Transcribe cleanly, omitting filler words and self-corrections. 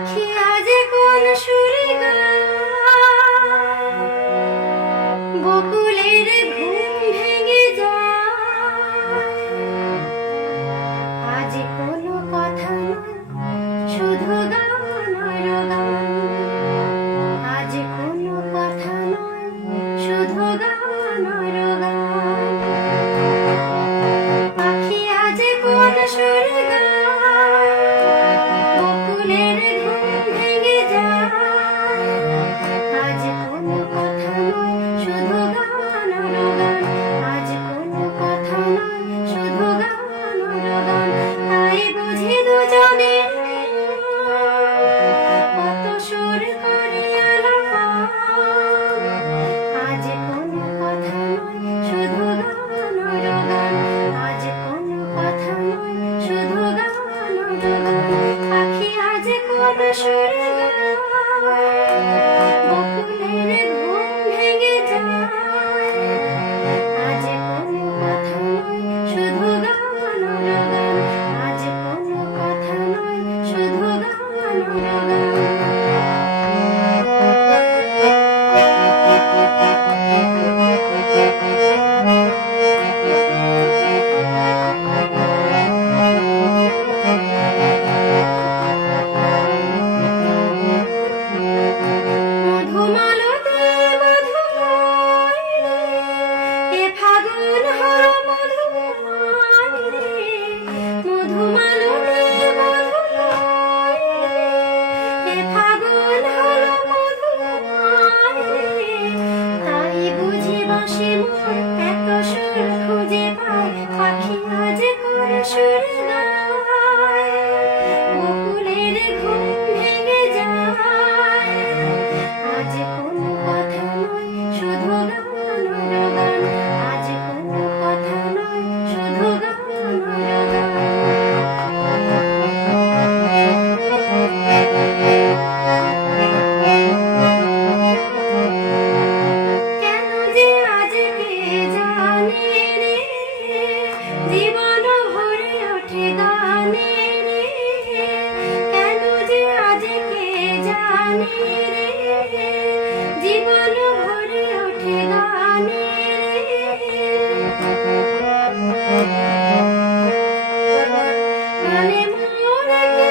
পাখি আজ কোন সুরে গায়, বকুলের ঘুম ভেঙে যায়। আজ কোনো কথা নয়, শুধু গান আর গান। আজ কোনো কথা নয়, শুধু গান আর গান। পাখি আজ কোন সুরে গায়, বকুলের ঘুম ভেঙে যায়। আজ কোনো কথা নয়, শুধু গান আর গান। আজ কোনো কথা নয়, শুধু গান আর গান। তাই বুঝি দুজনে কত সুর করে আলাপ। আজ কোনো কথা নয়, শুধু গান আর গান। আজ কোনো কথা নয়, শুধু গান আর গান। পাখি আজ কোন সুরে গায়, বকুলের ঘুম ভেঙে যায়। আজ কোনো কথা নয়, শুধু গান আর গান। আজ কোনো কথা নয়, শুধু গান আর গান। মধুমালতি মধুময় রে, এ ফাগুন হলো মধুময় রে। মধুমালতি মধুময় রে, এ ফাগুন হলো মধুময় রে। তাই বুঝি বাঁশি মোর এত সুর খুঁজে পায়। পাখি আজ কোন সুরে গায়, বকুলের ঘুম ভেঙে যায়। আজ কোনো কথা নয়, শুধু গান আর গান। আজ কোনো কথা নয়, শুধু গান আর গান। কেন যে আজকে জানে রে, জীবন ভরে ওঠে গানে রে। কেন যে আজকে জানে রে, জীবন ভরে ওঠে গানে রে। গানে মোর কে